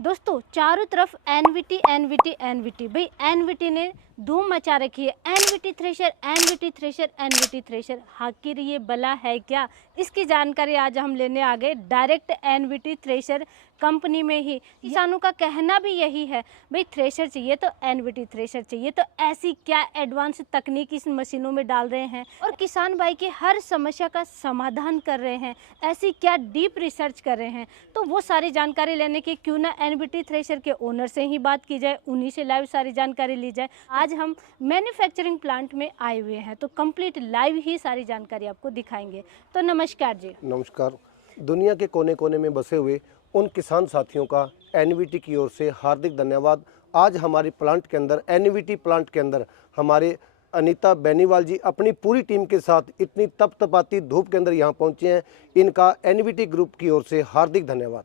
दोस्तों चारों तरफ एनवीटी एनवीटी एनवीटी, भाई एनवीटी ने धूम मचा रखी है। NVT thresher NVT thresher NVT thresher, आखिर ये बला है क्या? इसकी जानकारी आज हम लेने आ गए डायरेक्ट एनवीटी थ्रेशर कंपनी में ही। किसानों का कहना भी यही है, भाई थ्रेशर चाहिए तो एनवीटी थ्रेशर चाहिए। तो ऐसी क्या एडवांस तकनीक इस मशीनों में डाल रहे हैं और किसान भाई की हर समस्या का समाधान कर रहे हैं, ऐसी क्या डीप रिसर्च कर रहे हैं, तो वो सारी जानकारी लेने की क्यों ना एनवीटी थ्रेशर के ओनर से ही बात की जाए, उन्हीं से लाइव सारी जानकारी ली जाए। आज हम मैन्युफैक्चरिंग प्लांट में आए हुए हैं तो कंप्लीट लाइव ही सारी जानकारी आपको दिखाएंगे। तो नमस्कार जी। नमस्कार। दुनिया के कोने कोने में बसे हुए उन किसान साथियों का एनवीटी की ओर से हार्दिक धन्यवाद। आज हमारे प्लांट के अंदर, एनवीटी प्लांट के अंदर, हमारे अनीता बेनीवाल जी अपनी पूरी टीम के साथ इतनी तपतपाती धूप के अंदर यहाँ पहुँचे हैं। इनका एनवीटी ग्रुप की ओर से हार्दिक धन्यवाद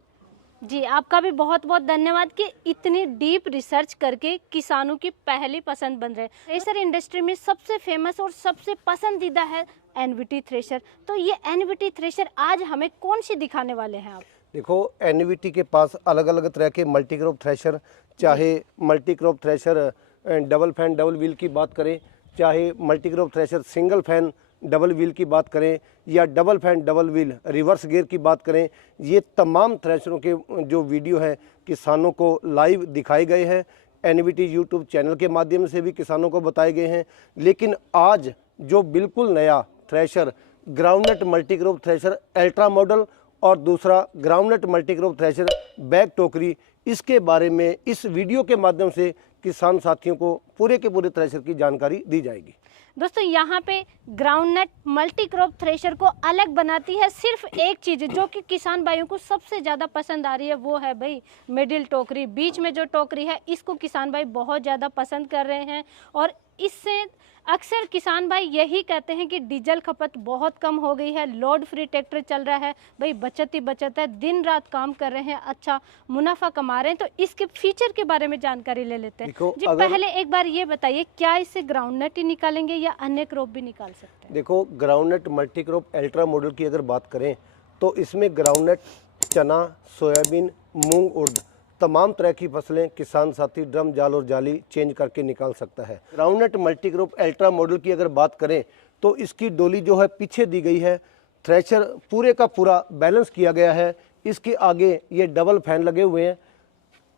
जी। आपका भी बहुत बहुत धन्यवाद कि इतनी डीप रिसर्च करके किसानों की पहली पसंद बन रहे। थ्रेशर इंडस्ट्री में सबसे फेमस और सबसे पसंदीदा है एनवीटी थ्रेशर। तो ये एनवीटी थ्रेशर आज हमें कौन सी दिखाने वाले हैं आप? देखो, एनवीटी के पास अलग अलग तरह के मल्टी क्रॉप थ्रेशर, चाहे multi crop thresher double fan double wheel की बात करें, चाहे multi crop thresher single fan double wheel की बात करें, या double fan double wheel reverse gear की बात करें, ये तमाम थ्रेशरों के जो वीडियो हैं किसानों को लाइव दिखाए गए हैं। एनवीटी यूट्यूब चैनल के माध्यम से भी किसानों को बताए गए हैं। लेकिन आज जो बिल्कुल नया thresher groundnut multi crop thresher ultra model और दूसरा groundnut multi crop thresher bag टोकरी, इसके बारे में इस वीडियो के माध्यम से किसान साथियों को पूरे के पूरे थ्रेशर की जानकारी दी जाएगी। दोस्तों यहाँ पे ग्राउंडनट मल्टी क्रॉप थ्रेशर को अलग बनाती है सिर्फ एक चीज़, जो कि किसान भाइयों को सबसे ज़्यादा पसंद आ रही है, वो है भाई मिडिल टोकरी। बीच में जो टोकरी है इसको किसान भाई बहुत ज़्यादा पसंद कर रहे हैं और इससे अक्सर किसान भाई यही कहते हैं कि डीजल खपत बहुत कम हो गई है, लोड फ्री ट्रैक्टर चल रहा है, भाई बचत ही बचत है, दिन रात काम कर रहे हैं, अच्छा मुनाफा कमा रहे हैं। तो इसके फीचर के बारे में जानकारी ले लेते हैं जी। पहले एक बार ये बताइए, क्या इससे ग्राउंडनट ही निकालेंगे या अन्य क्रॉप भी निकाल सकते हैं? देखो, groundnut multi crop ultra model की अगर बात करें तो इसमें ग्राउंडनट, चना, सोयाबीन, मूंग, उर्द, तमाम तरह की फसलें किसान साथी ड्रम, जाल और जाली चेंज करके निकाल सकता है। Groundnut multi crop ultra model की अगर बात करें तो इसकी डोली जो है पीछे दी गई है। थ्रेशर पूरे का पूरा बैलेंस किया गया है। इसके आगे ये डबल फैन लगे हुए हैं।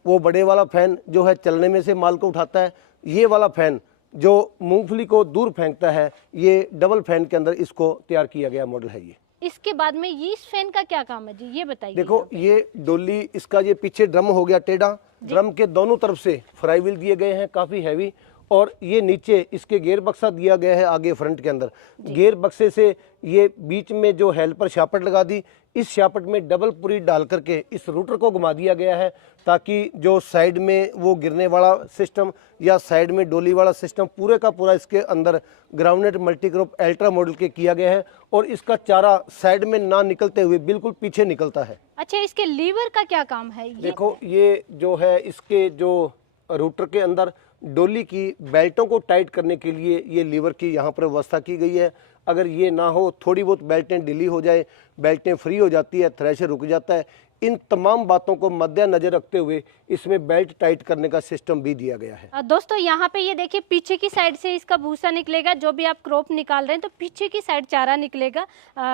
वो बड़े वाला फैन जो है चलने में से माल को उठाता है, ये वाला फैन जो मूंगफली को दूर फेंकता है, ये डबल फैन के अंदर इसको तैयार किया गया मॉडल है। ये इसके बाद में ये इस फैन का क्या काम है जी, ये बताइए। देखो, ये डोली, इसका ये पीछे ड्रम हो गया टेढ़ा, ड्रम के दोनों तरफ से फ्राई व्हील दिए गए हैं काफ़ी हैवी, और ये नीचे इसके गियर बक्सा दिया गया है आगे फ्रंट के अंदर। गियर बक्से से ये बीच में जो हेल्पर शापट लगा दी, इस शापट में डबल पुरी डाल करके इस रूटर को घुमा दिया गया है, ताकि जो साइड में वो गिरने वाला सिस्टम या साइड में डोली वाला सिस्टम पूरे का पूरा इसके अंदर groundnut multi crop ultra model के किया गया है। और इसका चारा साइड में ना निकलते हुए बिल्कुल पीछे निकलता है। अच्छा, इसके लीवर का क्या काम है? देखो, ये जो है इसके जो रूटर के अंदर डोली की बेल्टों को टाइट करने के लिए ये लीवर की यहाँ पर व्यवस्था की गई है। अगर ये ना हो, थोड़ी बहुत बेल्टें ढीली हो जाए, बेल्टें फ्री हो जाती है, थ्रेशर रुक जाता है। इन तमाम बातों को मद्देनजर रखते हुए इसमें बेल्ट टाइट करने का सिस्टम भी दिया गया है। दोस्तों यहाँ पे ये देखिए, पीछे की साइड से इसका भूसा निकलेगा। जो भी आप क्रॉप निकाल रहे हैं तो पीछे की साइड चारा निकलेगा।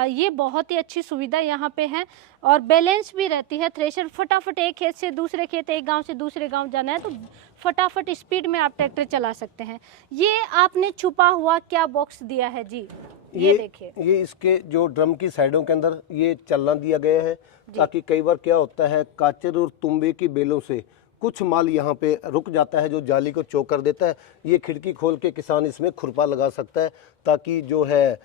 ये बहुत ही अच्छी सुविधा यहाँ पे है और बैलेंस भी रहती है। थ्रेशर फटाफट एक खेत से दूसरे खेत, एक गांव से दूसरे गांव जाना है तो फटाफट स्पीड में आप ट्रैक्टर चला सकते हैं। ये आपने छुपा हुआ क्या बॉक्स दिया है जी? ये देखिए, ये इसके जो ड्रम की साइडों के अंदर ये चलना दिया गया है, ताकि कई बार क्या होता है, काचर और तुंबे की बेलों से कुछ माल यहाँ पे रुक जाता है जो जाली को चौक कर देता है। ये खिड़की खोल के किसान इसमें खुरपा लगा सकता है, ताकि जो है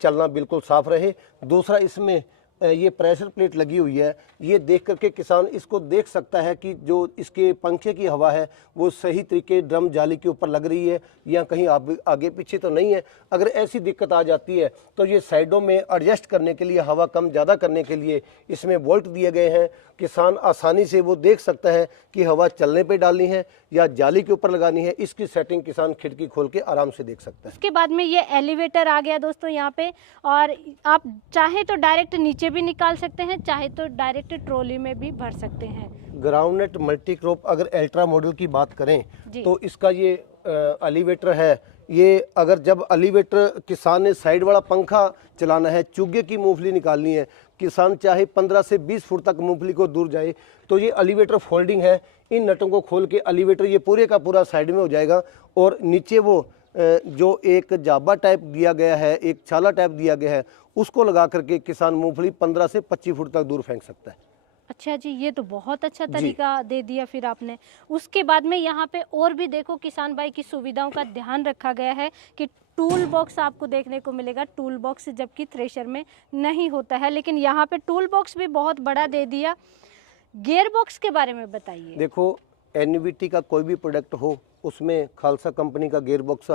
चलना बिल्कुल साफ रहे। दूसरा, इसमें ये प्रेशर प्लेट लगी हुई है। ये देख करके किसान इसको देख सकता है कि जो इसके पंखे की हवा है वो सही तरीके ड्रम जाली के ऊपर लग रही है या कहीं आगे पीछे तो नहीं है। अगर ऐसी दिक्कत आ जाती है तो ये साइडों में एडजस्ट करने के लिए, हवा कम ज़्यादा करने के लिए इसमें बोल्ट दिए गए हैं। किसान आसानी से वो देख सकता है कि हवा चलने पे डालनी है या जाली के ऊपर लगानी है। इसकी सेटिंग किसान खिड़की खोल के आराम से देख सकता है। उसके बाद में ये एलिवेटर आ गया दोस्तों यहाँ पे, और आप चाहे तो डायरेक्ट नीचे नीचे भी निकाल सकते हैं, चाहे तो डायरेक्ट ट्रॉली में भी भर सकते हैं। ग्राउंडनट मल्टीक्रॉप अगर अल्ट्रा मॉडल की बात करें जी। तो इसका ये एलिवेटर है, ये अगर जब एलिवेटर किसान ने साइड वाला पंखा चलाना है, चुगे की मूंगफली निकालनी है, किसान चाहे 15 से 20 फुट तक मूंगफली को दूर जाए, तो ये एलिवेटर फोल्डिंग है। इन नटों को खोल के एलिवेटर ये पूरे का पूरा साइड में हो जाएगा और नीचे वो जो एक जाबा टाइप दिया गया है, एक छाला टाइप दिया गया है, उसको लगा करके किसान मूंगफली 15 से 25 फुट तक दूर फेंक सकता है। अच्छा जी, ये तो बहुत अच्छा तरीका दे दिया फिर आपने। उसके बाद में यहाँ पे और भी देखो किसान भाई की सुविधाओं का ध्यान रखा गया है कि टूल बॉक्स आपको देखने को मिलेगा, टूल बॉक्स जबकि थ्रेशर में नहीं होता है, लेकिन यहाँ पे टूल बॉक्स भी बहुत बड़ा दे दिया। गियर बॉक्स के बारे में बताइए। देखो, एनवीटी का कोई भी प्रोडक्ट हो उसमें खालसा कंपनी का गियर बॉक्स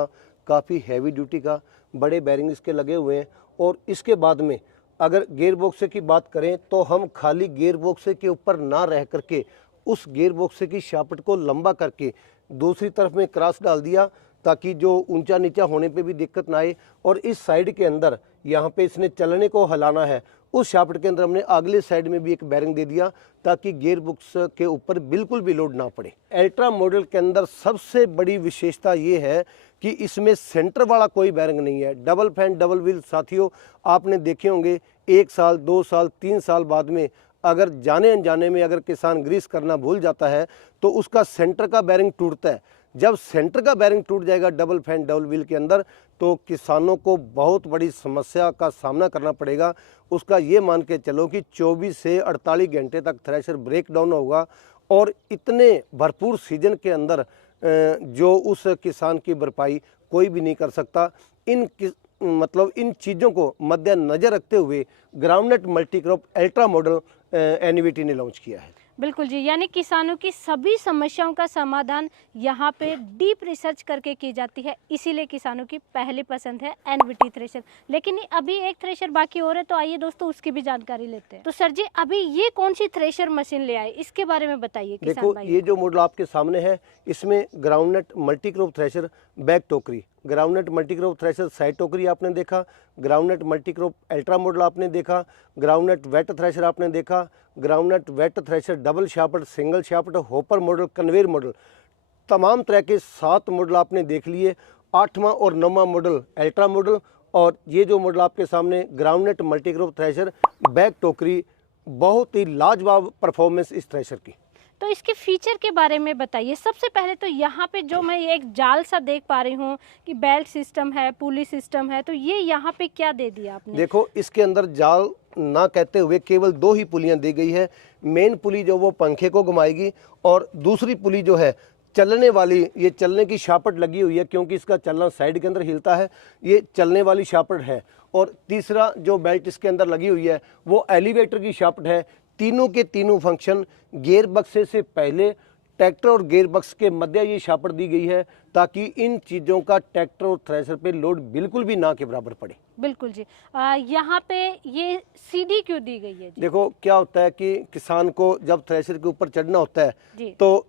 काफ़ी हैवी ड्यूटी का, बड़े बैरिंग इसके लगे हुए हैं। और इसके बाद में अगर गियर बॉक्स की बात करें तो हम खाली गियर बॉक्स के ऊपर ना रह करके उस गियर बॉक्स की शाफ्ट को लंबा करके दूसरी तरफ में क्रॉस डाल दिया ताकि जो ऊंचा नीचा होने पे भी दिक्कत ना आए। और इस साइड के अंदर यहाँ पे इसने चलने को हिलाना है, उस शाफ्ट के अंदर हमने अगले साइड में भी एक बैरिंग दे दिया ताकि गियर बॉक्स के ऊपर बिल्कुल भी लोड ना पड़े। अल्ट्रा मॉडल के अंदर सबसे बड़ी विशेषता ये है कि इसमें सेंटर वाला कोई बैरिंग नहीं है। डबल फैन डबल व्हील साथियों आपने देखे होंगे, 1 साल 2 साल 3 साल बाद में अगर जाने अनजाने में अगर किसान ग्रीस करना भूल जाता है तो उसका सेंटर का बैरिंग टूटता है। जब सेंटर का बैरिंग टूट जाएगा डबल फैन डबल व्हील के अंदर तो किसानों को बहुत बड़ी समस्या का सामना करना पड़ेगा। उसका ये मान के चलो कि 24 से 48 घंटे तक थ्रेशर ब्रेक डाउन होगा और इतने भरपूर सीजन के अंदर जो उस किसान की भरपाई कोई भी नहीं कर सकता। इन चीज़ों को मद्देनजर रखते हुए groundnut multicrop ultra model NVT ने लॉन्च किया है। बिल्कुल जी, यानी किसानों की सभी समस्याओं का समाधान यहाँ पे डीप रिसर्च करके की जाती है, इसीलिए किसानों की पहली पसंद है एनवीटी थ्रेशर। लेकिन अभी एक थ्रेशर बाकी और है, तो आइए दोस्तों उसकी भी जानकारी लेते हैं। तो सर जी, अभी ये कौन सी थ्रेशर मशीन ले आए, इसके बारे में बताइए किसान देखो भाई। ये जो मॉडल आपके सामने है इसमें ग्राउंडनट मल्टीक्रॉप थ्रेशर बैक टोकरी, ग्राउंडनट मल्टीक्रॉप थ्रेशर साइड टोकरी आपने देखा, ग्राउंडनट मल्टीक्रॉप अल्ट्रा मॉडल आपने देखा, ग्राउंडनट वेट थ्रेशर आपने देखा, groundnut wet thresher double shaft, single shaft, hopper model, conveyor model, तमाम तरह के 7 मॉडल आपने देख लिए। 8वां और 9वां मॉडल अल्ट्रा मॉडल और ये जो मॉडल आपके सामने ग्राउंडनट मल्टीक्रॉप थ्रेशर बैक टोकरी, बहुत ही लाजवाब परफॉर्मेंस इस थ्रेशर की। तो इसके फीचर के बारे में बताइए। सबसे पहले तो यहाँ पे जो मैं एक जाल सा देख पा रही हूँ कि बेल्ट सिस्टम है, पुली सिस्टम है, तो ये यहाँ पे क्या दे दिया आपने? देखो इसके अंदर जाल ना कहते हुए केवल 2 ही पुलियाँ दी गई है। मेन पुली जो वो पंखे को घुमाएगी और दूसरी पुली जो है चलने वाली, ये चलने की शापट लगी हुई है क्योंकि इसका चलना साइड के अंदर हिलता है, ये चलने वाली शापट है। और तीसरा जो बेल्ट इसके अंदर लगी हुई है वो एलिवेटर की शापट है। तीनों के तीनों फंक्शन गियर बक्से से पहले ट्रैक्टर और गियर बक्स के मध्य ये शापट दी गई है ताकि इन चीज़ों का ट्रैक्टर और थ्रेशर पे लोड बिल्कुल भी ना के बराबर पड़े। बिल्कुल जी। यहाँ पे ये सीडी क्यों दी गई है जी? देखो क्या होता है कि किसान को जब थ्रेशर के ऊपर चढ़ना होता है तो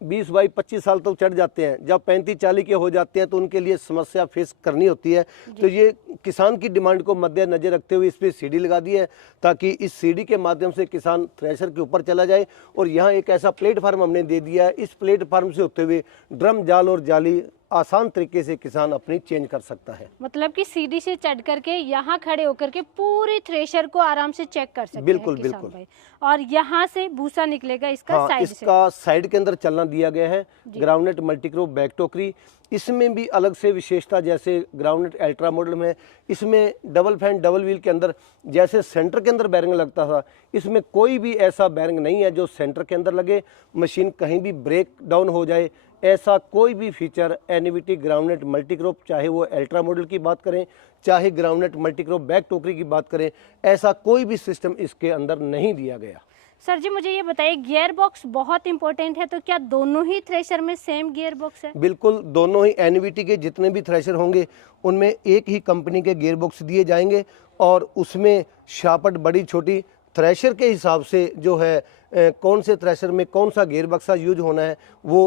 20 बाई 25 साल तक चढ़ जाते हैं, जब 35-40 के हो जाते हैं तो उनके लिए समस्या फेस करनी होती है। तो ये किसान की डिमांड को मद्देनजर रखते हुए इस पर सीडी लगा दी है ताकि इस सीडी के माध्यम से किसान थ्रेशर के ऊपर चला जाए। और यहाँ एक ऐसा प्लेटफार्म हमने दे दिया है, इस प्लेटफार्म से होते हुए ड्रम, जाल और जाली आसान तरीके से किसान अपनी चेंज कर सकता है। मतलब कि सीढ़ी से चढ़ करके यहाँ खड़े होकर के पूरे थ्रेशर को आराम से चेक कर सकते बिल्कुल हैं किसान बिल्कुल भाई। और यहाँ से भूसा निकलेगा इसका हाँ, साइड से। इसका साइड के अंदर चलना दिया गया है ग्राउंडनट मल्टीक्रॉप बैक टोकरी। इसमें भी अलग से विशेषता जैसे ग्राउंडनट अल्ट्रा मॉडल में इसमें डबल फैन डबल व्हील के अंदर जैसे सेंटर के अंदर बैरिंग लगता था, इसमें कोई भी ऐसा बैरिंग नहीं है जो सेंटर के अंदर लगे, मशीन कहीं भी ब्रेक डाउन हो जाए, ऐसा कोई भी फीचर एनवीटी ग्राउंडनट मल्टीक्रॉप, चाहे वो अल्ट्रा मॉडल की बात करें चाहे ग्राउंडनट मल्टीक्रॉप बैक टोकरी की बात करें, ऐसा कोई भी सिस्टम इसके अंदर नहीं दिया गया। सर जी मुझे ये बताइए, गियर बॉक्स बहुत इंपॉर्टेंट है, तो क्या दोनों ही थ्रेशर में सेम गियर बॉक्स है? बिल्कुल, दोनों ही एनवीटी के जितने भी थ्रेशर होंगे उनमें एक ही कंपनी के गियर बॉक्स दिए जाएंगे और उसमें शापट बड़ी छोटी थ्रेशर के हिसाब से जो है कौन से थ्रेशर में कौन सा गियर बक्सा यूज होना है वो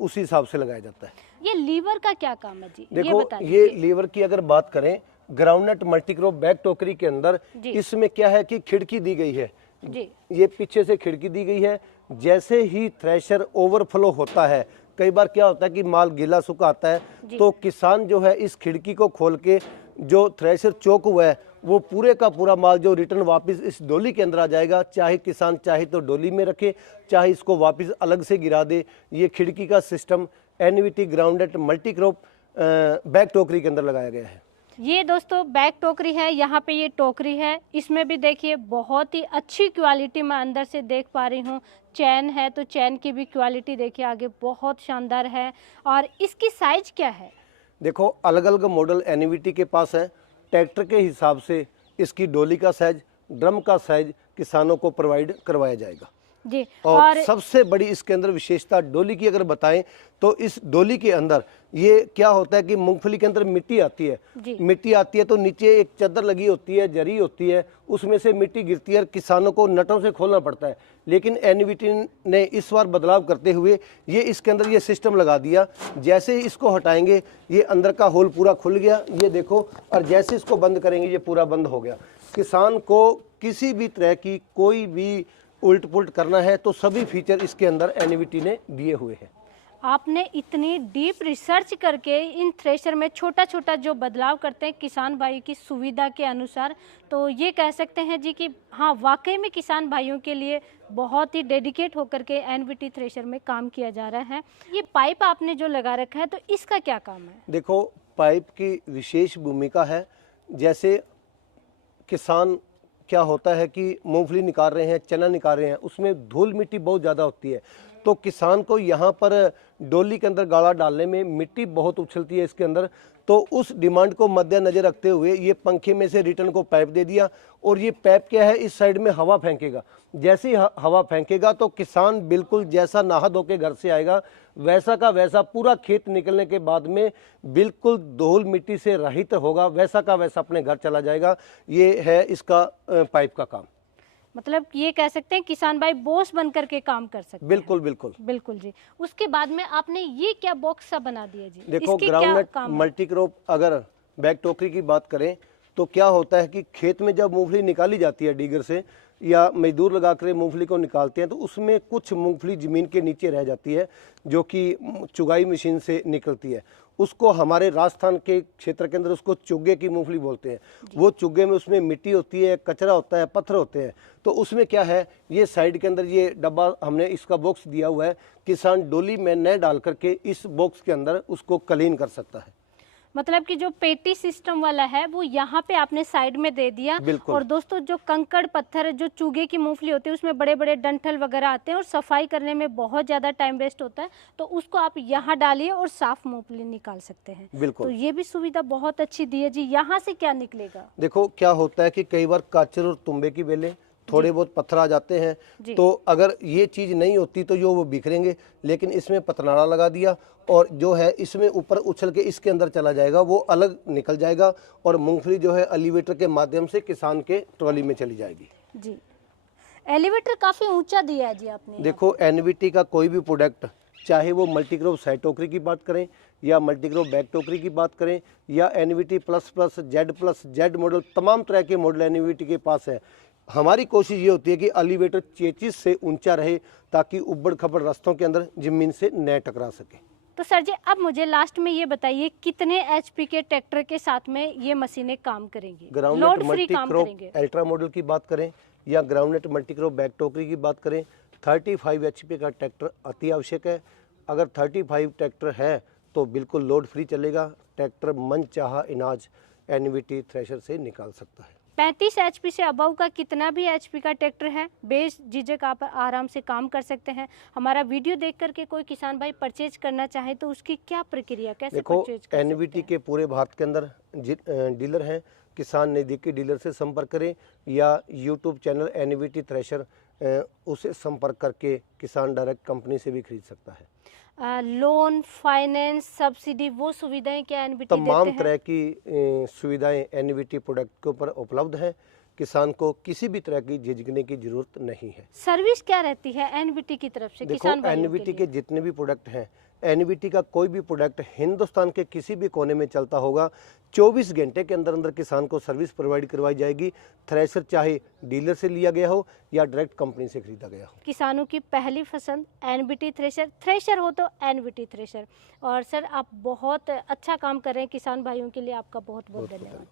उसी हिसाब से लगाया जाता है। ये लीवर का क्या काम है जी? देखो ये लीवर की अगर बात करें ग्राउंडनट मल्टीक्रॉप बैक टोकरी के अंदर जी। इसमें क्या है कि खिड़की दी गई है, जी ये पीछे से खिड़की दी गई है। जैसे ही थ्रेशर ओवरफ्लो होता है, कई बार क्या होता है कि माल गीला सूखा आता है, तो किसान जो है इस खिड़की को खोल के जो थ्रेशर चौक हुआ है वो पूरे का पूरा माल जो रिटर्न वापस इस डोली के अंदर आ जाएगा। चाहे किसान चाहे तो डोली में रखे, चाहे इसको वापस अलग से गिरा दे। ये खिड़की का system NVT grounded multicrop back टोकरी के अंदर लगाया गया है। ये दोस्तों बैक टोकरी है, यहाँ पे ये टोकरी है, इसमें भी देखिए बहुत ही अच्छी क्वालिटी मैं अंदर से देख पा रही हूँ। चैन है तो चैन की भी क्वालिटी देखिए आगे बहुत शानदार है। और इसकी साइज क्या है? देखो अलग अलग मॉडल एनवीटी के पास है। ट्रैक्टर के हिसाब से इसकी डोली का साइज, ड्रम का साइज किसानों को प्रोवाइड करवाया जाएगा जी। और सबसे बड़ी इसके अंदर विशेषता डोली की अगर बताएं तो इस डोली के अंदर ये क्या होता है कि मूंगफली के अंदर मिट्टी आती है, मिट्टी आती है तो नीचे एक चादर लगी होती है, जरी होती है, उसमें से मिट्टी गिरती है और किसानों को नटों से खोलना पड़ता है। लेकिन एनवीटी ने इस बार बदलाव करते हुए ये इसके अंदर ये सिस्टम लगा दिया। जैसे ही इसको हटाएंगे ये अंदर का होल पूरा खुल गया, ये देखो, और जैसे इसको बंद करेंगे ये पूरा बंद हो गया। किसान को किसी भी तरह की कोई भी उल्ट पुल्ट करना है तो सभी फीचर इसके अंदर एनवीटी ने दिए हुए हैं। आपने इतनी डीप रिसर्च करके इन थ्रेशर में छोटा छोटा जो बदलाव करते हैं किसान भाई की सुविधा के अनुसार, तो ये कह सकते हैं जी कि हाँ वाकई में किसान भाइयों के लिए बहुत ही डेडिकेट होकर के एनवीटी थ्रेशर में काम किया जा रहा है। ये पाइप आपने जो लगा रखा है तो इसका क्या काम है? देखो पाइप की विशेष भूमिका है। जैसे किसान क्या होता है कि मूंगफली निकाल रहे हैं, चना निकाल रहे हैं, उसमें धूल मिट्टी बहुत ज़्यादा होती है, तो किसान को यहाँ पर डोली के अंदर गाड़ा डालने में मिट्टी बहुत उछलती है इसके अंदर। तो उस डिमांड को मद्देनजर रखते हुए ये पंखे में से रिटर्न को पाइप दे दिया और ये पाइप क्या है इस साइड में हवा फेंकेगा। जैसे ही हवा फेंकेगा तो किसान बिल्कुल जैसा नहा धो के घर से आएगा वैसा का वैसा पूरा खेत निकलने के बाद में बिल्कुल धूल मिट्टी से रहित होगा, वैसा का वैसा अपने घर चला जाएगा। ये है इसका पाइप का काम। मतलब ये कह सकते हैं किसान भाई बॉस बन करके काम कर सकते हैं। बिल्कुल बिल्कुल बिल्कुल जी। उसके बाद में आपने ये क्या बॉक्स सा बना दिया जी? देखो ग्राउंडनट मल्टीक्रॉप अगर बैक टोकरी की बात करें तो क्या होता है कि खेत में जब मूंगफली निकाली जाती है डीगर से या मजदूर लगा कर मूंगफली को निकालते हैं तो उसमें कुछ मूंगफली ज़मीन के नीचे रह जाती है जो कि चुगाई मशीन से निकलती है। उसको हमारे राजस्थान के क्षेत्र के अंदर उसको चुग्गे की मूंगफली बोलते हैं। वो चुग्गे में उसमें मिट्टी होती है, कचरा होता है, पत्थर होते हैं। तो उसमें क्या है ये साइड के अंदर ये डब्बा हमने इसका बॉक्स दिया हुआ है, किसान डोली में न डाल करके इस बॉक्स के अंदर उसको क्लीन कर सकता है। मतलब कि जो पेटी सिस्टम वाला है वो यहाँ पे आपने साइड में दे दिया। और दोस्तों जो कंकड़ पत्थर जो चूगे की मूंगफली होती है उसमें बड़े बड़े डंठल वगैरह आते हैं और सफाई करने में बहुत ज़्यादा टाइम वेस्ट होता है, तो उसको आप यहाँ डालिए और साफ मूंगफली निकाल सकते हैं। बिल्कुल। तो ये भी सुविधा बहुत अच्छी दी है जी। यहाँ से क्या निकलेगा? देखो क्या होता है कि कई बार काचर और तुम्बे की बेलें थोड़े बहुत पत्थर आ जाते हैं, तो अगर ये चीज़ नहीं होती तो जो वो बिखरेंगे, लेकिन इसमें पतनाड़ा लगा दिया और जो है इसमें ऊपर उछल के इसके अंदर चला जाएगा, वो अलग निकल जाएगा और मूंगफली जो है एलिवेटर के माध्यम से किसान के ट्रॉली में चली जाएगी। जी एलिवेटर काफ़ी ऊंचा दिया है जी आपने। देखो एनवीटी का कोई भी प्रोडक्ट, चाहे वो मल्टीक्रॉप साइड टोकरी की बात करें या मल्टीक्रॉप बैक टोकरी की बात करें या एनवीटी प्लस जेड मॉडल, तमाम तरह के मॉडल एनवीटी के पास है। हमारी कोशिश ये होती है कि एलिवेटर चेचिस से ऊंचा रहे ताकि उबड़ खबड़ रास्तों के अंदर जमीन से न टकरा सके। तो सर जी अब मुझे लास्ट में ये बताइए कितने एचपी के ट्रैक्टर के साथ में ये मशीनें काम करेंगी? ग्राउंडनट मल्टीक्रॉप अल्ट्रा मॉडल की बात करें या ग्राउंडनट मल्टीक्रॉप बैक टोकरी की बात करें, 35 एचपी का ट्रैक्टर अति आवश्यक है। अगर 35 ट्रैक्टर है तो बिल्कुल लोड फ्री चलेगा। ट्रैक्टर मन चाहा अनाज एनवीटी थ्रेशर से निकाल सकता है। 35 एचपी से अबव का कितना भी एचपी का ट्रैक्टर है बेझिझक आप आराम से काम कर सकते हैं। हमारा वीडियो देख करके कोई किसान भाई परचेज करना चाहे तो उसकी क्या प्रक्रिया, कैसे परचेज कर एनवीटी के पूरे भारत के अंदर डीलर हैं। किसान नज़दीकी डीलर से संपर्क करें या यूट्यूब चैनल एनवीटी थ्रेशर उसे संपर्क करके किसान डायरेक्ट कंपनी से भी खरीद सकता है। लोन, फाइनेंस, सब्सिडी वो सुविधाएं क्या एनवीटी देते हैं? तमाम तरह की सुविधाएं एनवीटी प्रोडक्ट के ऊपर उपलब्ध हैं। किसान को किसी भी तरह की झिझकने की जरूरत नहीं है। सर्विस क्या रहती है एनवीटी की तरफ से देखो, किसान भाइयों एनवीटी के के लिए? जितने भी प्रोडक्ट हैं, एनवीटी का कोई भी प्रोडक्ट हिंदुस्तान के किसी भी कोने में चलता होगा, 24 घंटे के अंदर अंदर किसान को सर्विस प्रोवाइड करवाई जाएगी। थ्रेशर चाहे डीलर से लिया गया हो या डायरेक्ट कंपनी से खरीदा गया हो। किसानों की पहली पसंद एनवीटी थ्रेशर, थ्रेशर हो तो एनवीटी थ्रेशर। और सर आप बहुत अच्छा काम कर रहे हैं किसान भाइयों के लिए, आपका बहुत बहुत धन्यवाद।